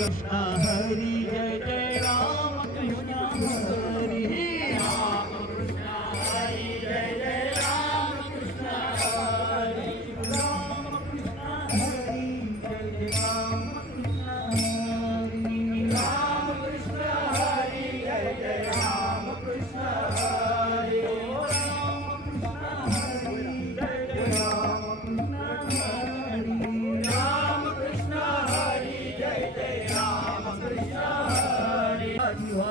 हरी जय जय राम कृष्ण हरी राम कृष्ण हरी जय जय राम कृष्ण हरी राम कृष्ण हरी जय जय राम कृष्ण हरी राम कृष्ण हरी जय जय राम कृष्ण हरी राम कृष्ण हरी जय जय राम कृष्ण हरी राम कृष्ण हरी जय जय राम कृष्ण हरी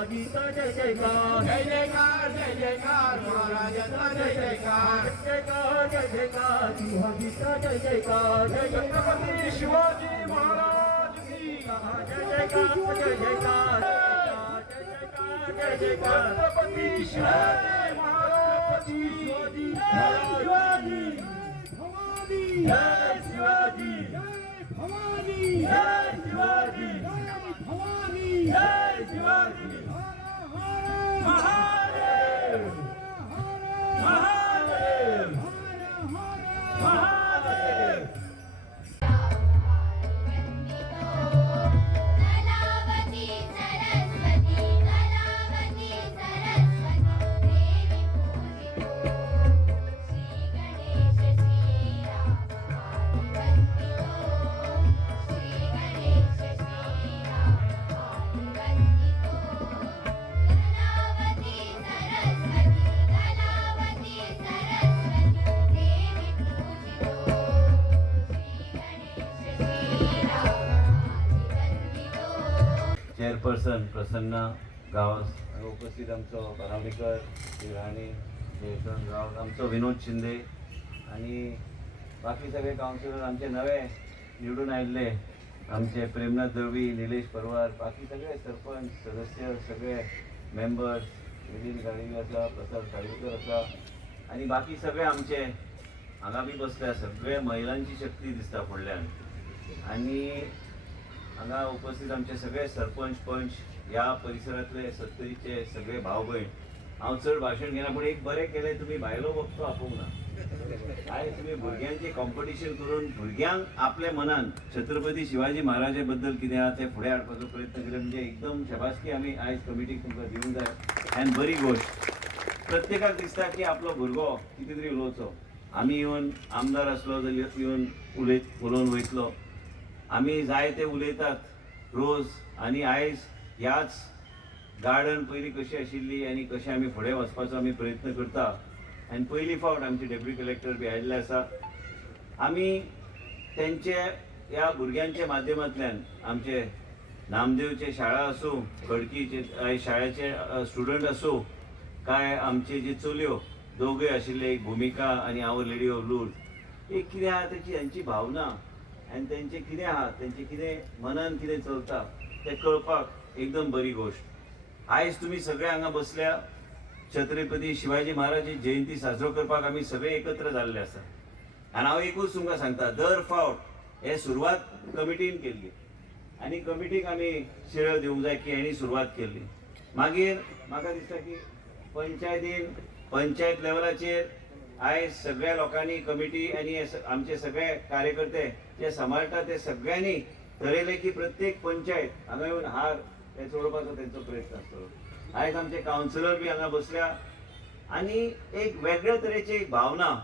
गीता जय जयकार जय जयकार जय जयकार महाराजांचा जय जयकार जय जयकार गीता जय जयकार जय छत्रपती शिवाजी महाराज की जय जयकार जय जयकार जय जयकार छत्रपती शिवाजी महाराज की शिवाजी जय शिवाजी भवानी जय शिवाजी भवानी जय शिवाजी महादेव महादेव महादेव कलावती सरस्वती कलावती सरस्वती देवी पूजितो श्री गणेश श्री राम वंदितो श्री गणेश श्री राम वंदितो कलावती सरस्वती देवी पूजितो श्री गणेश श्री राम वंदितो चेअरपर्सन प्रसन्ना गावस उपस्थित आमचो बारावणीकर श्री राणे जयशवंतराव आमचो विनोद शिंदे आणि बाकी सगळे काउन्सिलर आमचे नवे निवडून आयिल्ले आमचे प्रेमनाथ दळवी निलेश परवार बाकी सगळे सरपंच सदस्य सगळे मेंबर्स नितीन गाडवी आसा प्रसाद काळीकर आसा आणि बाकी सगळे आमचे हांगा बी बसल्या सगळे महिलांची शक्ती दिसता फुडल्यान आणि हांगा उपस्थित आमचे सगळे सरपंच पंच ह्या परिसरातले सत्तरीचे सगळे भाव भयण हांव चड भाशण घेना पूण एक बरें केलें तुमी भायलो वक्तो आपोवंक ना आयज तुमी भुरग्यांचें कॉम्पिटिशन करून भुरग्यांक आपल्या मनान छत्रपती शिवाजी महाराजा बद्दल कितें आहा तें फुडें हाडपाचो प्रयत्न केलो म्हणजे एकदम शबासकी आमी आयज कमिटीक तुमकां दिवंक जाय आनी बरी गोश्ट प्रत्येकाक दिसता की आपलो भुरगो कितें तरी उलोवचो आमी येवन आमदार आसलो जाल्यार येवन उलोवन वयतलो आमी जाय ते उलयतात रोज आनी आयज ह्याच गार्डन पयलीं कशी आशिल्ली आनी कशें आमी फुडें वचपाचो आमी प्रयत्न करता आनी पयली फावट आमचे डेप्युटी कलेक्टर बी आयिल्ले आसा आमी तेंचे ह्या भुरग्यांच्या माध्यमांतल्यान आमचे नामदेवचे शाळा आसूं खडकीचे शाळेचे स्टुडंट आसूं काय आमचे जे चलयो दोगूय आशिल्ले एक भुमिका आनी आवर लेडी ऑफ लूर्ड एक कितें आहा तेची हांची भावना आनी तेंचें कितें आहा तेंचें कितें मनान कितें चलता तें कळपाक एकदम बरी गोश्ट आयज तुमी सगळे हांगा बसल्या छत्रपती शिवाजी महाराजाची जयंती साजरो करपाक आमी सगळे एकत्र जाल्ले आसा आनी हांव एकूच तुमकां सांगता दर फावट हे सुरवात कमिटीन केल्ली आनी कमिटीक आमी श्रेय दिवंक जाय की हेणी सुरवात केल्ली मागीर म्हाका दिसता की पंचायत लेवलाचेर आयज सगळ्या लोकांनी कमिटी आनी आमचे सगळे कार्यकर्ते जे सांबाळटा ते सगळ्यांनी ठरयलें की प्रत्येक पंचायत हांगा येवन हार हे चोडपाचो तेंचो प्रयत्न आसतलो आयज आमचे कावन्सिलर बी हांगा बसल्या आनी एक वेगळ्या तरेची एक भावना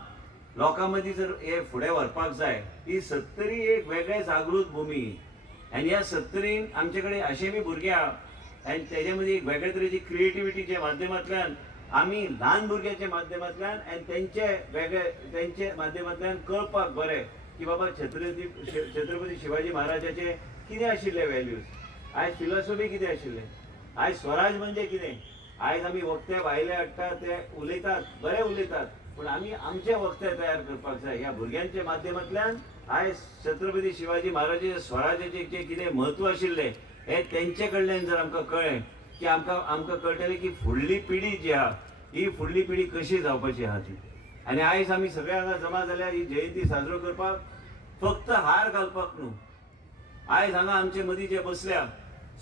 लोकां मदीं जर हे फुडें व्हरपाक जाय ही सत्तरी एक वेगळे जागृत भुमी आनी ह्या सत्तरीन आमचे कडेन अशें बी भुरगे आहा आनी तेजे मदीं एक वेगळे तरेची क्रिएटिविटीच्या माध्यमांतल्यान आमी ल्हान भुरग्याच्या माध्यमांतल्यान आनी तेंचे माध्यमांतल्यान कळपाक बरें की बाबा छत्रपती शिवाजी महाराजाचे कितें आशिल्ले वॅल्यूज आयज फिलॉसॉफी कितें आशिल्लें आयज स्वराज म्हणजे कितें आयज आमी वक्ते भायले हाडटात ते उलयतात बरें उलयतात पूण आमी आमचे वक्ते तयार करपाक जाय ह्या भुरग्यांच्या माध्यमांतल्यान आयज छत्रपती शिवाजी महाराजाचे स्वराजाचे जे कितें म्हत्व आशिल्लें हे तेंचे कडल्यान जर आमकां कळ्ळें की आमकां कळटलें की फुडली पिढी जी आहा ही फुडली पिढी कशी जावपाची आहा ती आनी आयज आमी सगळे हांगा जमा जाल्यार ही जयंती साजरो करपाक फक्त हार घालपाक न्हू आयज हांगा आमचे मदीं जे बसल्या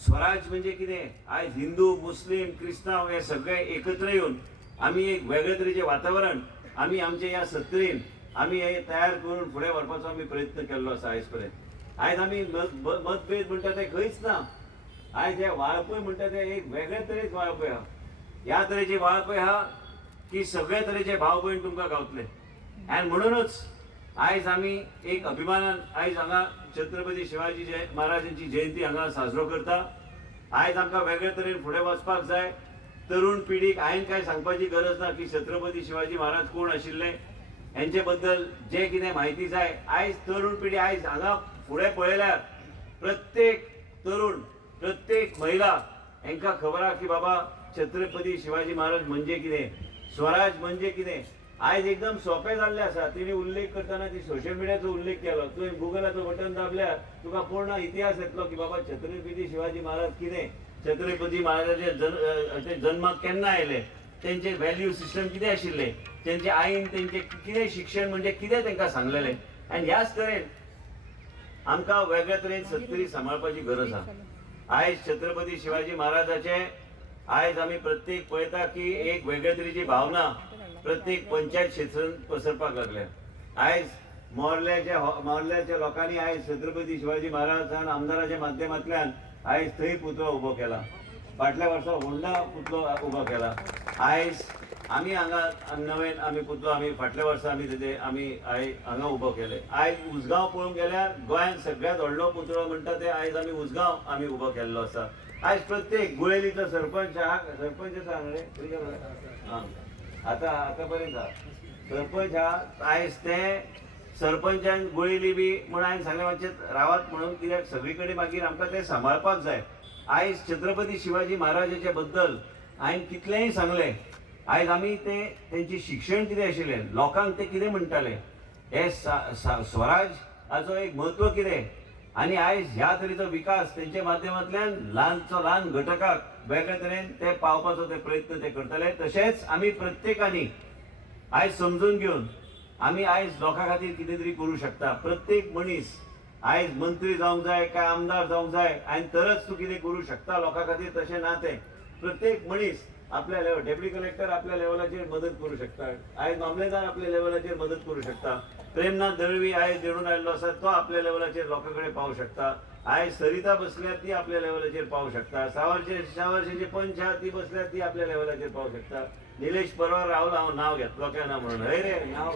स्वराज म्हणजे कितें आयज हिंदू मुस्लीम क्रिस्तांव हे सगळे एकत्र येवन आमी एक वेगळे तरेचें वातावरण आमी आमचे ह्या सत्तरीन आमी हे तयार करून फुडें व्हरपाचो आमी प्रयत्न केल्लो आसा आयज पर्यंत आयज आमी मतभेद म्हणटा ते खंयच ना. आयज हे वाळपय म्हणटा ते एक वेगळे तरेच वाळपय आहा. ह्या तरेची वाळपय आहा की सगळे तरेचे भाव भयण तुमकां गावतले. आनी म्हणूनच आयज आमी एक अभिमानान आयज हांगा छत्रपती शिवाजी महाराजांची जयंती हांगा साजरो करता. आयज आमकां वेगळे तरेन फुडें वचपाक जाय. तरुण पिढीक हांवें काय सांगपाची गरज ना की छत्रपती शिवाजी महाराज कोण आशिल्ले, हेंचे बद्दल जे कितें म्हायती जाय. आयज तरुण पिढी आयज हांगा फुडें पळयल्यार प्रत्येक तरुण, प्रत्येक महिला हांकां खबर आहा की बाबा छत्रपती शिवाजी महाराज म्हणजे कितें, स्वराज म्हणजे कितें. आयज एकदम सोंपें जाल्लें आसा. तिणी उल्लेख करतना ती सोशल मिडियाचो उल्लेख केलो. तुवें गुगलाचो बटन दाबल्यार तुका पूर्ण इतिहास येतलो की बाबा छत्रपती शिवाजी महाराज कितें, छत्रपती महाराजाचे जन्माक केन्ना आयले, तेंचे व्हॅल्यू सिस्टम कितें आशिल्लें, तेंचे आईन तेंचे कितें शिक्षण म्हणजे कितें तेंकां सांगलेलें. आनी ह्याच तरेन आमकां वेगळ्या तरेन सत्तरी सांबाळपाची गरज आहा. आयज छत्रपती शिवाजी महाराजाचे आयज आमी प्रत्येक पळयता की एक वेगळे तरेची भावना प्रत्येक पंचायत क्षेत्रांत पसरपाक लागल्या. आयज मोर्ल्याच्या लोकांनी आयज छत्रपती शिवाजी महाराजान आमदाराच्या माध्यमांतल्यान आयज थंय पुतळो उबो केला. फाटल्या वर्सा होंडा पुतळो उबो केला. आयज आमी हांगा नवेन आमी पुतळो आमी फाटल्या वर्सा आमी हांगा उबो केले. आयज उसगांव पळोवंक गेल्यार गोंयांत सगळ्यांत व्हडलो पुतळो म्हणटा ते आयज आमी उसगांव आमी उबो केल्लो आसा. आयज प्रत्येक गुळेलीचो सरपंच आसा न्ही, आतां बरें आसा सरपंच आहा. आयज ते सरपंचान गुळेली बी म्हण हांवें सांगलें मातशें रावात म्हणून, कित्याक सगळी कडेन मागीर आमकां ते सांबाळपाक जाय. आयज छत्रपती शिवाजी महाराजाचे बद्दल हांवें कितलेंय सांगलें. आयज आमी तेंची शिक्षण कितें आशिल्लें, लोकांक ते कितें म्हणटाले, हे स्वराजाचो एक म्हत्व कितें. आनी आयज ह्या तरेचो विकास तेंच्या माध्यमांतल्यान ल्हान घटकाक वेगळे तरेन ते पावपाचो ते प्रयत्न ते करतले. तशेंच आमी प्रत्येकानी आयज समजून घेवन आमी आयज लोकां खातीर कितें तरी करूं शकता. प्रत्येक मनीस आयज मंत्री जावंक जाय काय आमदार जावंक जाय आनी तरच तूं कितें करूं शकता लोकां खातीर, तशें ना तें. प्रत्येक मनीस आपल्या लेवल, डेप्युटी कलेक्टर आपल्या लेवलाचेर मदत करूं शकता. आयज मामलेदार आपल्या लेवलाचेर मदत करूं शकता. प्रेमनाथ दळवी आयज देडून आयिल्लो आसा, तो आपल्या लेवलाचेर लोकां कडेन पावूं शकता. आयज सरिता बसल्यार ती आपल्या लेवलाचेर पावूं शकता. सावर्शेची पंच आहा ती बसल्यार ती आपल्या लेवलाचेर पावूं शकता. निलेश परवार रावलो, हांव नांव घेतलो काय ना म्हणून, हय रे नांव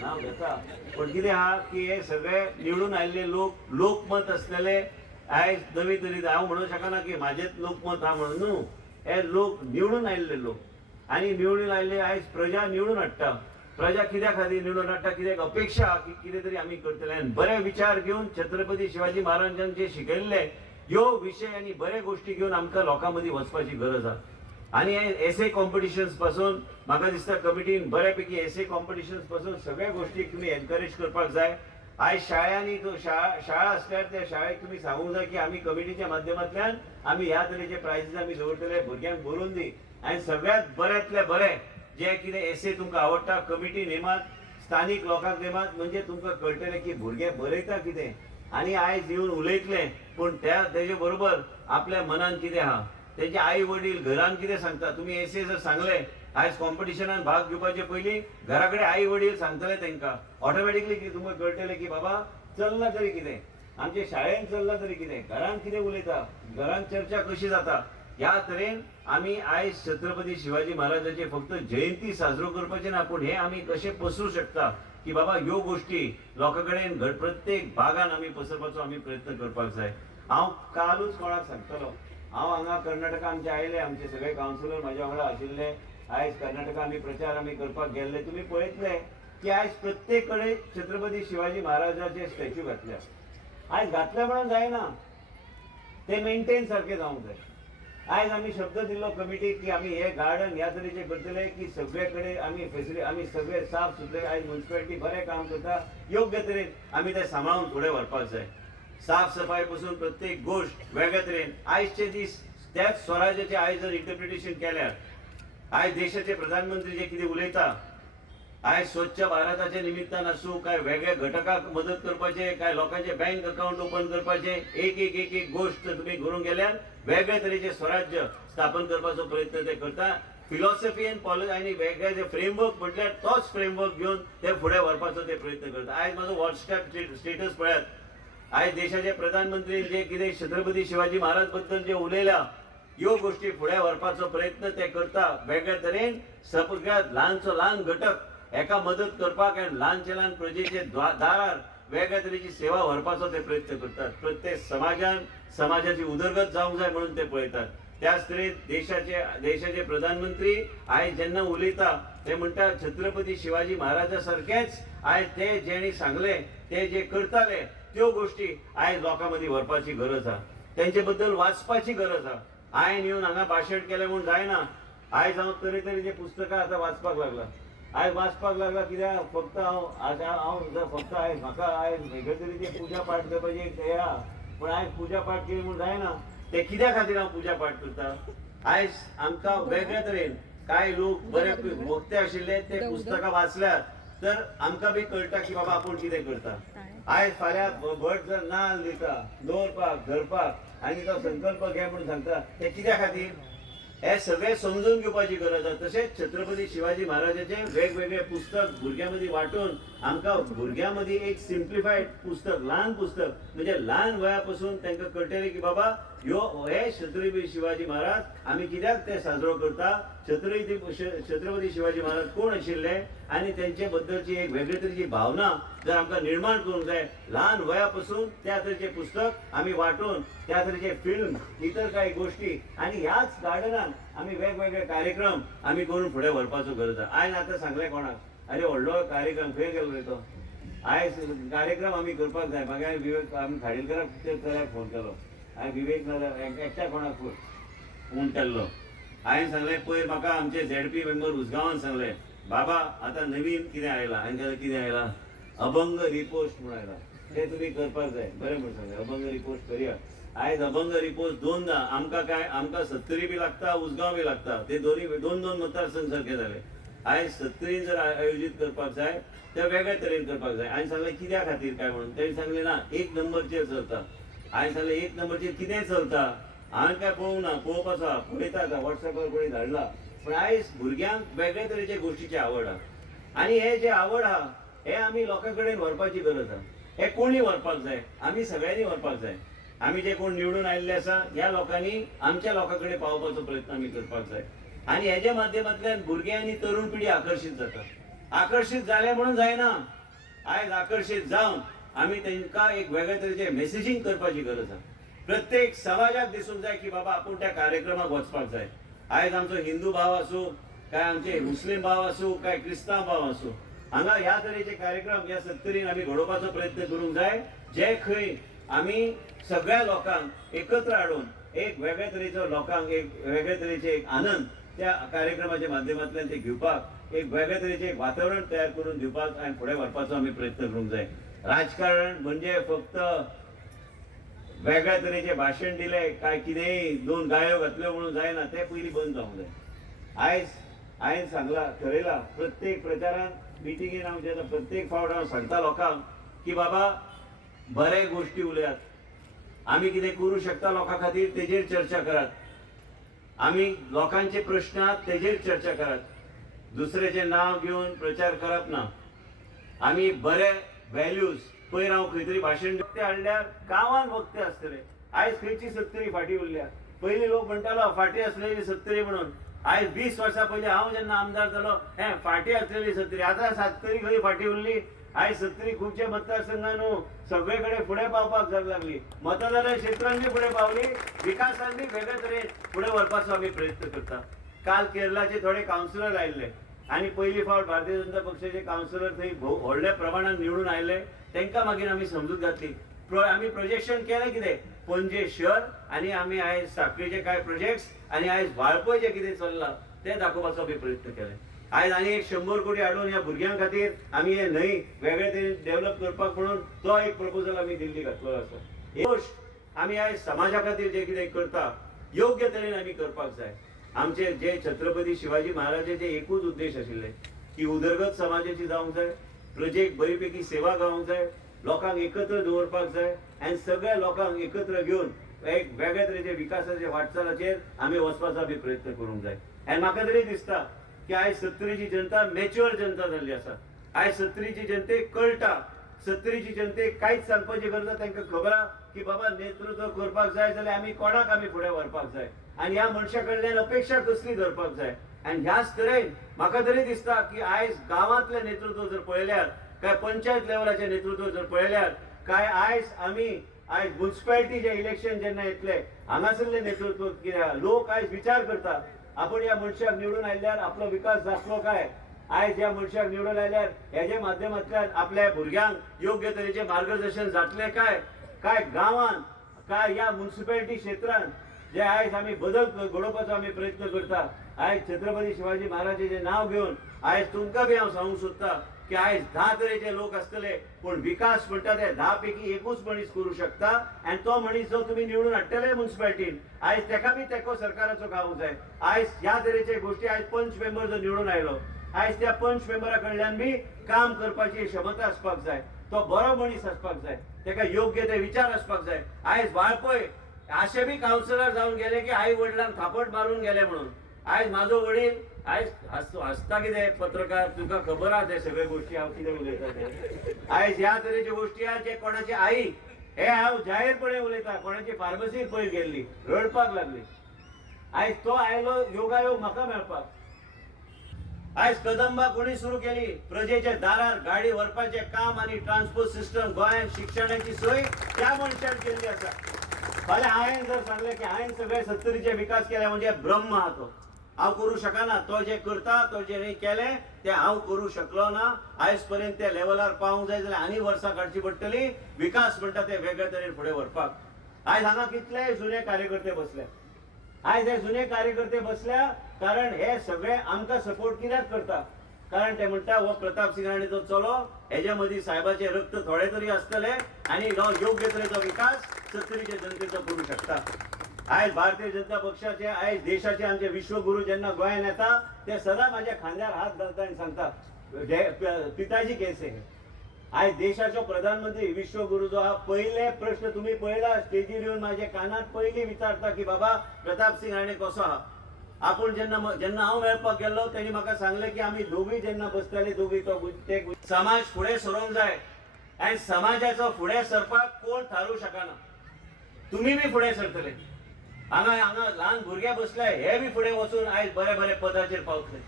नांव घेता. पण कितें आहा की हे सगळे निवडून आयिल्ले लोकमत असलेले आयज नवी तरी हांव म्हणूंक शकना की म्हाजेच लोकमत आहा म्हणून न्हू. हे लोक निवडून आयिल्ले लोक, आनी निवडून आयिल्ले आयज प्रजा निवडून हाडटा. प्रजा कित्या खातीर निवडून हाडटा, कित्याक अपेक्षा आहा की कितें तरी आमी करतले. आनी बरे विचार घेवन छत्रपती शिवाजी महाराजांनी जे शिकयल्ले ह्यो विशय आनी बरे गोश्टी घेवन आमकां लोकां मदीं वचपाची गरज आहा. आनी एसे कॉम्पिटिशन्स पासून म्हाका दिसता कमिटीन बऱ्यापैकी एसे कॉम्पिटिशन्स पासून सगळ्या गोश्टीक तुमी एनकरेज करपाक जाय. आयज शाळांनी शाळा आसल्यार त्या शाळेक तुमी सांगूंक जाय की आमी कमिटीच्या माध्यमांतल्यान आमी ह्या तरेचे प्रायजीस आमी दवरतले, भुरग्यांक बरोवन दी. आनी सगळ्यांत बऱ्यांतले बरें जे कितें एसे तुमकां आवडटा कमिटी नेमात, स्थानीक लोकांक नेमात, म्हणजे तुमकां कळटलें की भुरगे बरयता कितें. आनी आयज येवन उलयतले पूण तेजे बरोबर आपल्या मनान कितें आहा, तेंचे आई वडील घरान कितें सांगता. तुमी एसे जर सांगले आयज कॉम्पिटिशनान भाग घेवपाचे पयलीं घरा कडेन आई वडील सांगतले तांकां, ऑटोमॅटिकली की तुमकां कळटलें की बाबा चलना तरी कितें, आमचे शाळेन चलना तरी कितें, घरान कितें उलयता, घरान चर्चा कशी जाता. ह्या तरेन आमी आयज छत्रपती शिवाजी महाराजाचे फक्त जयंती साजरो करपाचे ना, पूण हे आमी कशें पसरूं शकता की बाबा ह्यो गोश्टी लोकां कडेन प्रत्येक भागान आमी पसरपाचो आमी प्रयत्न करपाक जाय. हांव कालूच कोणाक सांगतलो, हांव हांगा कर्नाटका आमचे आयले, आमचे सगळे कावन्सिलर म्हाज्या वांगडा आशिल्ले. आयज कर्नाटका आमी प्रचार आमी करपाक गेल्ले. तुमी पळयतले की आयज प्रत्येक कडेन छत्रपती शिवाजी महाराजाचे स्टॅच्यू घातल्या. आयज घातल्या म्हणून जायना, ते मेंटेन सारखे जावंक जाय. आयज आमी शब्द दिल्लो कमिटीक की आमी हे गार्डन ह्या तरेचे करतले की सगळे कडेन आमी फेसिलिटी आमी सगळे साफ सुथरे. आयज म्युन्सिपालिटी बरें काम करता, योग्य तरेन आमी ते सांबाळून फुडें व्हरपाक जाय. साफ सफाई पासून प्रत्येक गोष्ट वेगळ्या तरेन. आयजचे दीस त्याच स्वराज्याचे आयज जर इंटरप्रिटेशन केल्यार आयज देशाचे प्रधानमंत्री जे कितें उलयता, आयज स्वच्छ भारताच्या निमित्तान आसूं काय वेगळ्या घटकाक मदत करपाचे, काय लोकांचे बँक अकाउंट ओपन करपाचे, एक गोष्ट तुम्ही करूंक गेल्यार वेगळे तरेचे स्वराज्य स्थापन करपाचो प्रयत्न ते करता. फिलॉसॉफी एंड पॉलिसी आनी वेगळे जे फ्रेमवर्क म्हटल्यार तोच फ्रेमवर्क घेवन ते फुडें व्हरपाचो ते प्रयत्न करता. आयज म्हाजो व्हॉट्सएप स्टेटस पळयात, आयज देशाचे प्रधानमंत्री जे कितें छत्रपती शिवाजी महाराज बद्दल जे उलयल्या ह्यो गोष्टी फुडें व्हरपाचो प्रयत्न ते करता वेगळ्या तरेन सगळ्यात ल्हानचो ल्हान घटक एका मदत करपाक आनी ल्हानचे ल्हान प्रजेचे दारार वेगळ्या तरेची सेवा व्हरपाचो ते प्रयत्न करतात. प्रत्येक समाजाची उदरगत जावंक जाय म्हणून ते पळयतात. त्याच तरेन देशाचे प्रधानमंत्री आयज जेन्ना उलयता ते म्हणटा छत्रपती शिवाजी महाराजा सारखेच आयज ते जेणी सांगले ते जे करताले त्यो गोष्टी आयज लोकां मदीं व्हरपाची गरज आहा. तेंचे बद्दल वाचपाची गरज आहा. हांवें येवन हांगा भाशण केलें म्हूण जायना. आयज हांव तरेतरेचे पुस्तकां आतां वाचपाक लागला. आयज वाचपाक लागला कित्याक फक्त हांव फक्त आयज म्हाका आयज वेगळे तरेचे पुजा पाठ करपाची हे आहा. पूण आयज पुजा पाठ केली म्हूण जायना. ते कित्या खातीर हांव पुजा पाठ करता. आयज आमकां वेगळ्या तरेन कांय लोक बरे वक्ते आशिल्ले ते पुस्तकां वाचल्यात तर आमकां बी कळटा की बाबा आपूण कितें करता. आयज फाल्यां भट जर नाल्ल दिता दवरपाक धरपाक आनी तो संकल्प घे म्हणून सांगता ते कित्या खातीर हे सगळे समजून घेवपाची गरज आसा. तशेंच छत्रपती शिवाजी महाराजाचे वेगवेगळे पुस्तक भुरग्यां मदीं वांटून आमकां भुरग्यां मदीं एक सिम्प्लिफायड पुस्तक ल्हान पुस्तक म्हणजे ल्हान वया पासून तांकां कळटलें की बाबा हे छत्रपती शिवाजी महाराज आमी कित्याक ते साजरो करता. छत्रपती शिवाजी महाराज कोण आशिल्ले आनी तेंचे बद्दलची एक वेगळे तरेची भावना जर आमकां निर्माण करूंक जाय ल्हान वया पासून त्या तरेचे पुस्तक आमी वांटून त्या तरेचे फिल्म इतर काही गोष्टी आनी ह्याच गार्डनान आमी वेगवेगळे कार्यक्रम आमी करून फुडें व्हरपाचो गरज आहा. हांवें आतां सांगलें कोणाक अरे व्हडलो कार्यक्रम खंय गेलो रे तो. आयज कार्यक्रम आमी करपाक जाय. मागीर विवेक आमी खाडीलकराक फोन केलो. हांवें विवेक नाल्यार एकट्या कोणाक फोन केल्लो. हांवें सांगलें पयर म्हाका आमचे ZP मेंबर उसगांवान सांगलें बाबा आतां नवीन कितें आयलां. हांवें केलें कितें आयलां अभंग रिपोस्ट म्हूण आयलां. ते तुमी करपाक जाय. बरें म्हणून सांगलें अभंग रिपोस्ट करया. आयज अभंग रिपोस्ट दोनदा आमकां 70 बी लागता उसगांव बी लागता. ते दोन मतदारसंघ सारके जाले. आयज 70 जर आयोजीत करपाक जाय ते वेगळ्या तरेन करपाक जाय. हांवें सांगलें कित्या खातीर काय म्हणून. तेणी सांगलें ना 1 नंबरचेर चलता. हांवें सांगलें 1 नंबरचेर कितें चलता हांवें काय पळोवंक ना. पळोवपाचो आहा पळयता आतां वॉट्सॅपार कोणी धाडला. पूण आयज भुरग्यांक वेगळे तरेचे गोश्टीची आवड आहा आनी हे जे आवड आहा हे आमी लोकां कडेन व्हरपाची गरज आहा. हे कोणी व्हरपाक जाय आमी सगळ्यांनी व्हरपाक जाय. आमी जे कोण निवडून आयिल्ले आसा ह्या लोकांनी आमच्या लोकां कडेन पावोवपाचो प्रयत्न आमी करपाक जाय. आनी हेज्या माध्यमांतल्यान भुरगे आनी तरुण पिढी आकर्शीत जाता. आकर्शीत जाले म्हणून जायना. आयज आकर्शीत जावन आमी तांकां एक वेगळे तरेचे मेसेजींग करपाची गरज आहा. प्रत्येक समाजाक दिसूंक जाय की बाबा आपूण त्या कार्यक्रमाक वचपाक जाय. आयज आमचो हिंदू भाव आसूं काय आमचे मुस्लीम भाव आसूं काय क्रिस्तांव भाव आसूं हांगा ह्या तरेचे कार्यक्रम ह्या 70 आमी घडोवपाचो प्रयत्न करूंक जाय. जे खंय आमी सगळ्या लोकांक एकत्र हाडून एक वेगळ्या तरेचो लोकांक एक वेगळे तरेचे एक आनंद त्या कार्यक्रमाच्या माध्यमांतल्यान ते घेवपाक एक वेगळे तरेचे एक वातावरण तयार करून दिवपाक आनी फुडें व्हरपाचो आमी प्रयत्न करूंक जाय. राजकारण म्हणजे फक्त वेगळ्या तरेचे भाशण दिले काय कितेंय 2 गायो घातल्यो म्हणून जायना. ते पयलीं बंद जावंक जाय. आयज हांवें सांगला ठरयला प्रत्येक प्रचारान मिटिंगेन हांव जेन्ना प्रत्येक फावट हांव सांगता लोकांक की बाबा बरे गोश्टी उलयात. आमी कितें करूं शकता लोकां खातीर तेजेर चर्चा करात. आमी लोकांचे प्रश्न आहात तेजेर चर्चा करात. दुसऱ्याचें नांव घेवन प्रचार करप ना. आमी बरे व्हॅल्यूज पयर हांव खंय तरी भाशण वक्ते हाडल्यार गांवान वक्ते आसतले. आयज खंयची 70 फाटी उरल्या. पयलीं लोक म्हणटालो फाटी आसलेली 70 म्हणून. आयज 20 वर्सां पयलीं हांव जेन्ना आमदार जालो हे फाटी आसलेली 70. आतां 70 खंय फाटी उरली. आयज 70 खुबशे मतदारसंघान सगळे कडेन फुडें पावपाक जाग लागली. मतदार क्षेत्रान बी फुडें पावली. विकासान बी वेगळे तरेन फुडें व्हरपाचो आमी प्रयत्न करता. काल केरळाचे थोडे कावन्सिलर आयिल्ले आनी पयली फावट भारतीय जनता पक्षाचे कावन्सिलर थंय व्हडल्या प्रमाणात निवडून आयले. तांकां मागीर आमी समजूत घातली. आमी प्रोजेक्शन केलें कितें पणजे शहर आनी आमी आयज साखळीचे कांय प्रोजेक्ट्स आनी आयज वाळपय जे कितें चल्लां तें दाखोवपाचो आमी प्रयत्न केले. आयज आनी एक 100 कोटी हाडून ह्या भुरग्यां खातीर आमी हे न्हंय वेगळे तरेन डेव्हलप करपाक म्हणून तो एक प्रपोजल आमी दिल्ली घातलो आसा. ही गोश्ट आमी आयज समाजा खातीर जे कितें करता योग्य तरेन आमी करपाक जाय. आमचे जे छत्रपती शिवाजी महाराजाचे एकूच उद्देश आशिल्ले की उदरगत समाजाची जावंक जाय. प्रजेक बरी पैकी सेवा गावंक जाय. लोकांक एकत्र दवरपाक जाय आनी सगळ्या लोकांक एकत्र घेवन एक वेगळ्या तरेचे विकासाचे वाटचालाचेर आमी वचपाचो आमी प्रयत्न करूंक जाय. आनी म्हाका तरी दिसता की आयज 70ची जनता मॅच्युअर जनता जाल्ली आसा. आयज 70ची जनतेक कळटा सत्तरीची जनतेक कांयच सांगपाची गरज ना. तांकां खबर आहा की बाबा नेतृत्व करपाक जाय जाल्यार आमी कोणाक आमी फुडें व्हरपाक जाय आनी ह्या मनशा कडल्यान अपेक्षा कसली धरपाक जाय. आनी ह्याच तरेन म्हाका तरी दिसता की आयज गांवांतलें नेतृत्व जर पळयल्यार काय पंचायत लेवलाचें नेतृत्व जर पळयल्यार काय आयज म्युन्सिपालिटीचे इलेक्शन जेन्ना येतले हांगासरलें नेतृत्व कित्याक लोक आयज विचार करता आपण ह्या मनशाक निवडून आयल्यार आपलो विकास जातलो काय. आयज ह्या मनशाक निवडून आयल्यार हेजे माध्यमांतल्यान आपल्या भुरग्यांक योग्य तरेचें मार्गदर्शन जातलें काय गांवांत काय ह्या म्युन्सिपालिटी क्षेत्रांत जे आयज आमी बदल घडोवपाचो आमी प्रयत्न करता. आयज छत्रपती शिवाजी महाराजाचें नांव घेवन आयज तुमकां बी हांव सांगूंक सोदता की आयज 10 तरेचे लोक आसतले पूण विकास म्हणटा ते 10 पैकी एकूच मनीस करूं शकता आनी तो मनीस जो तुमी निवडून हाडटले म्युन्सिपालिटीन आयज तेका बी तेको सरकाराचो गावूंक जाय. आयज ह्या तरेचे गोश्टी आयज पंच मेंबर जर निवडून आयलो आयज त्या पंच मेंबरा कडल्यान बी काम करपाची क्षमता आसपाक जाय. तो बरो मनीस आसपाक जाय. तेका योग्य ते विचार आसपाक जाय. आयज वाळपय असे बी कावन्सिलर जावन गेले की आई वडिलांक थापट मारून गेले म्हणून. आयज म्हाजो वडील आयज हसता कितें पत्रकार तुका खबर आहा ते सगळे गोश्टी हांव कितें उलयता ते. आयज ह्या तरेच्यो गोश्टी आहा जे कोणाची आई हे हांव जाहीरपणे उलयता कोणाची फार्मसीत पयर गेल्ली रडपाक लागली. आयज तो आयलो योगायोग म्हाका मेळपाक. आयज कदंबा कोणी सुरू केली प्रजेच्या दारार गाडी व्हरपाचें काम आनी ट्रान्सपोर्ट सिस्टम गोंयांत शिक्षणाची सोय त्या मनशान केल्ली आसा. फाल्यां हांवें जर सांगलें की हांवें सगळे सत्तरीचे विकास केले म्हणजे ब्रह्म आहा तो हांव करूं शकना. तो जे करता तो जे केलें तें हांव करूं शकलो ना. आयज पर्यंत त्या लेवलार पावूंक जाय जाल्यार आनी वर्सां काडची पडटली. विकास म्हणटा ते वेगळे तरेन फुडें व्हरपाक. आयज हांगा कितलेय जुने कार्यकर्ते बसले. आयज हे जुने कार्यकर्ते बसल्या कारण हे सगळे आमकां सपोर्ट कित्याक करता कारण ते म्हणटा हो प्रताप सिंग राणेचो चलो हेजे मदीं साहेबाचे रक्त थोडे तरी आसतले आनी हो योग्य तरेचो विकास सत्तरीच्या जनतेचो करूं शकता. आयज भारतीय जनता पक्षाचे आयज देशाचे आमचे विश्वगुरू जेन्ना गोंयांत येता ते सदां म्हाज्या खांद्यार हात घालता आनी सांगता पिताजी कैसे. आयज देशाचो प्रधानमंत्री विश्वगुरू जो हा पहिले प्रश्न तुम्ही पळयला स्टेजीर येवन म्हाज्या कानात पयलीं विचारता की बाबा प्रताप सिंग राणे कसो आहा. आपूण जेन्ना हांव मेळपाक गेल्लो तेणी म्हाका सांगलें की आमी दोगूय जेन्ना बसताले दोगूय ते समाज फुडें सरोंक जाय आनी समाजाचो फुडें सरपाक कोण थारू शकना. तुमी बी फुडें सरतले. हांगा ल्हान भुरगे बसले हे बी फुडें वचून आयज बरे पदाचेर पावतले.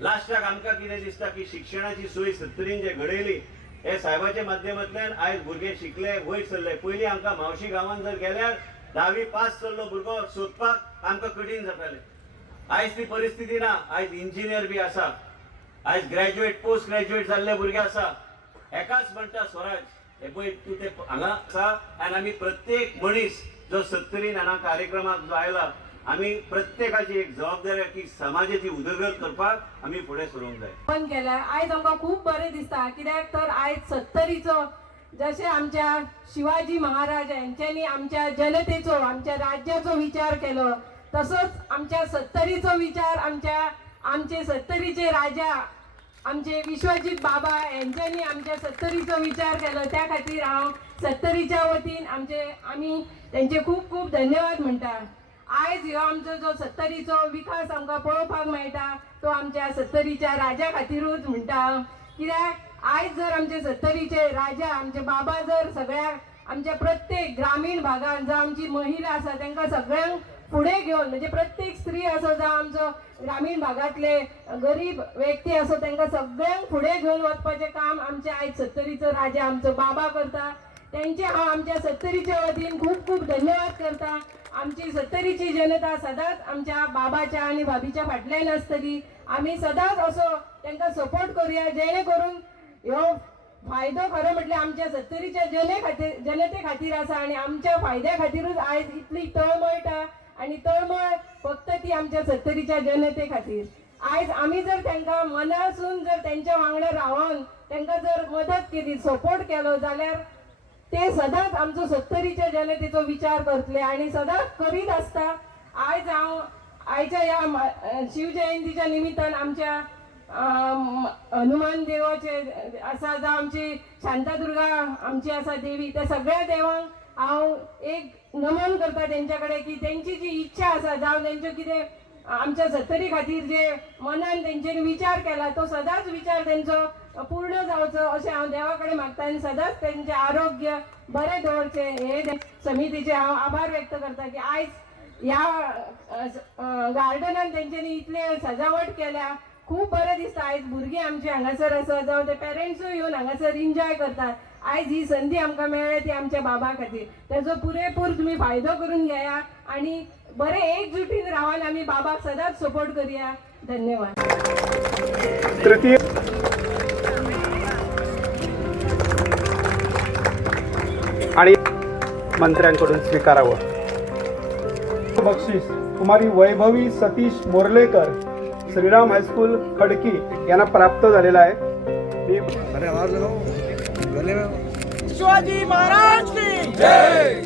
लास्टाक आमकां कितें दिसता की शिक्षणाची सोय सत्तरीन जे घडयली हे साहेबाच्या माध्यमांतल्यान आयज भुरगे शिकले वयर सरले. पयलीं आमकां मावशी गांवांत जर गेल्यार 10वी पास जाल्लो भुरगो सोदपाक आमकां कठीण जातालें. आयज ती परिस्थिती ना. आयज इंजिनियर बी आसा. आयज ग्रॅज्युएट पोस्ट ग्रॅज्युएट जाल्ले भुरगे आसा. एकाच म्हणटा स्वराज हे पळय तूं ते हांगा आसा आनी आमी प्रत्येक मनीस जो सत्तरीन हांगा कार्यक्रमाक जो आयला आमी प्रत्येकाची एक जबाबदारी की समाजाची उदरगत करपाक आमी फुडें सरोंक जाय. पण केल्या आयज आमकां खूब बरें दिसता कित्याक तर आयज सत्तरीचो जशें आमच्या शिवाजी महाराज यांच्यांनी आमच्या जनतेचो आमच्या राज्याचो विचार केलो तसोच आमच्या सत्तरीचो विचार आमचे सत्तरीचे राजा आमचे विश्वजीत बाबा यांच्यांनी आमच्या सत्तरीचो विचार केलो. त्या खातीर हांव सत्तरीच्या वतीन आमी त्यांचे खूब खूब धन्यवाद म्हणटा. आयज ह्यो आमचो जो सत्तरीचो विकास आमकां पळोवपाक मेळटा तो आमच्या सत्तरीच्या राजा खातीरूच म्हणटा. कित्याक आयज जर आमचे सत्तरीचे राजा आमचे बाबा जर सगळ्या आमच्या प्रत्येक ग्रामीण भागांत जावं आमची महिला आसा तांकां सगळ्यांक फुडें घेवन म्हणजे प्रत्येक स्त्री असो जावं आमचो ग्रामीण भागातले गरीब व्यक्ती असो तांकां सगळ्यांक फुडें घेवन वचपाचें काम आमचे आयज सत्तरीचो राजा आमचो बाबा करता. त्यांचे हांव आमच्या सत्तरीच्या वतीन खूब खूब धन्यवाद करता. आमची सत्तरीची जनता सदांच आमच्या बाबाच्या आणि भाभीच्या फाटल्यान आसतली. आमी सदांच असो तांकां सपोर्ट करूया जेणे करून ह्यो फायदो खरो म्हटल्यार आमच्या सत्तरीच्या जनते खातीर आसा आनी आमच्या फायद्या खातीरूच आयज इतली तळमळटा आनी तळमळ फक्त ती आमच्या सत्तरीच्या जनते खातीर. आयज आमी जर तांकां मनासून जर तेंच्या वांगडा रावन तांकां जर मदत केली सपोर्ट केलो जाल्यार ते सदांच आमचो सत्तरीच्या जनतेचो विचार करतले आणि सदांच करीत आसता. आयज हांव आयच्या ह्या शिवजयंतीच्या निमित्तान आमच्या हनुमान देवाचे आसा जावं आमची शांतादुर्गा आमची आसा देवी त्या सगळ्या देवांक हांव एक नमन करता तेंच्या कडेन की तेंची जी इच्छा आसा जावं तेंच्यो कितें आमच्या सत्तरी खातीर जे मनान तेंच्यांनी विचार केला तो सदांच विचार तेंचो पूर्ण जावचो अशें हांव देवा कडेन मागता आनी सदांच तेंचें आरोग्य बरें दवरचें हे समितीचे हांव आभार व्यक्त करता की आयज ह्या गार्डनान तेंच्यांनी इतले सजावट केल्या खूब बरें दिसता आयज भुरगीं आमची हांगासर आसा जावं ते पेरंट्सूय येवन हांगासर एन्जॉय करतात आयज ही संदी आमकां मेळ्ळ्या ती आमच्या बाबा खातीर तेजो पुरेपूर तुमी फायदो करून घेया आनी बरे एकजुटीन रावन आमी बाबाक सदांच सपोर्ट करुया धन्यवाद. तृतीय आणि मंत्र्यांकडून स्वीकारावं. बक्षीस कुमारी वैभवी सतीश मोर्लेकर श्रीराम हायस्कूल खडकी यांना प्राप्त झालेला आहे. शिवाजी महाराज की जय.